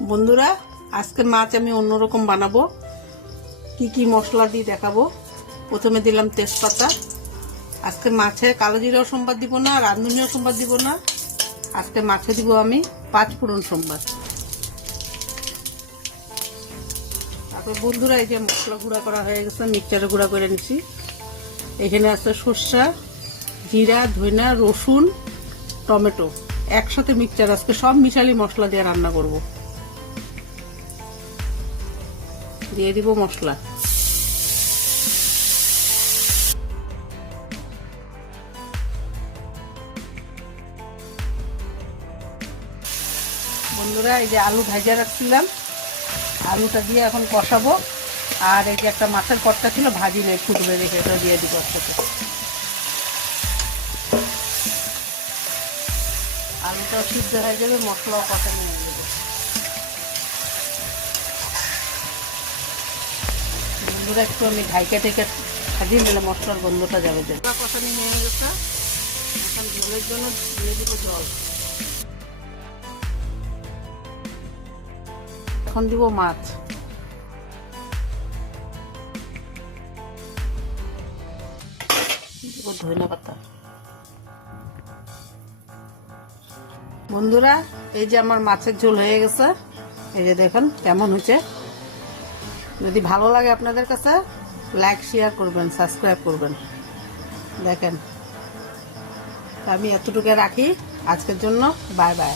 বন্ধুরা, আজকে মাছ আমি অন্যরকম বানাবো। কি কি মশলা দিয়ে দেখাবো। প্রথমে দিলাম তেজপাতা। আজকে মাছে কালো জিরাও সম্বাদ দিব না, রাঁধুনিও সম্বাদ দিব না। আজকে মাছে দিব আমি 5 ফোড়ন সম্বাদ। তারপর বন্ধুরা, এই যে মশলা গুঁড়া করা হয়ে গেছে, মিক্সচারে গুঁড়া করে নিচ্ছি। এখানে আছে সরষা, জিরা, ধনিয়া, রসুন, টমেটো একসাথে মিক্সচার। আজকে সব মিশালি মশলা দিয়ে রান্না করব। দিয়ে দিব মশলা। বন্ধুরা, এই যে আলু ভাজা রাখছিলাম, আলুটা দিয়ে এখন কষাবো। আর এই যে একটা মাছের কটকা ছিল, ভাজি নেই, ফুটবে রেখে এটা দিয়ে দিব একসাথে। আলুটাও সিদ্ধ হয়ে যাবে, মশলাও কষানো হয়ে যাবে। বন্ধুরা, একটু আমি ঢাইকা ঢেকে ভাজিয়ে নিলে মশলার গন্ধটা যাবে। যে কষানি হয়ে গেছে, এখন ঝোলের জন্য দিয়ে দিব জল। এখন দিব মাছ। দিব ধনিয়া পাতা। বন্ধুরা, এই যে আমার মাছের ঝোল হয়ে গেছে। এই যে দেখুন কেমন হয়েছে। যদি ভালো লাগে আপনাদের কাছে, লাইক শেয়ার করবেন, সাবস্ক্রাইব করবেন। দেখেন, আমি এতটুকু রাখি আজকের জন্য। Bye bye.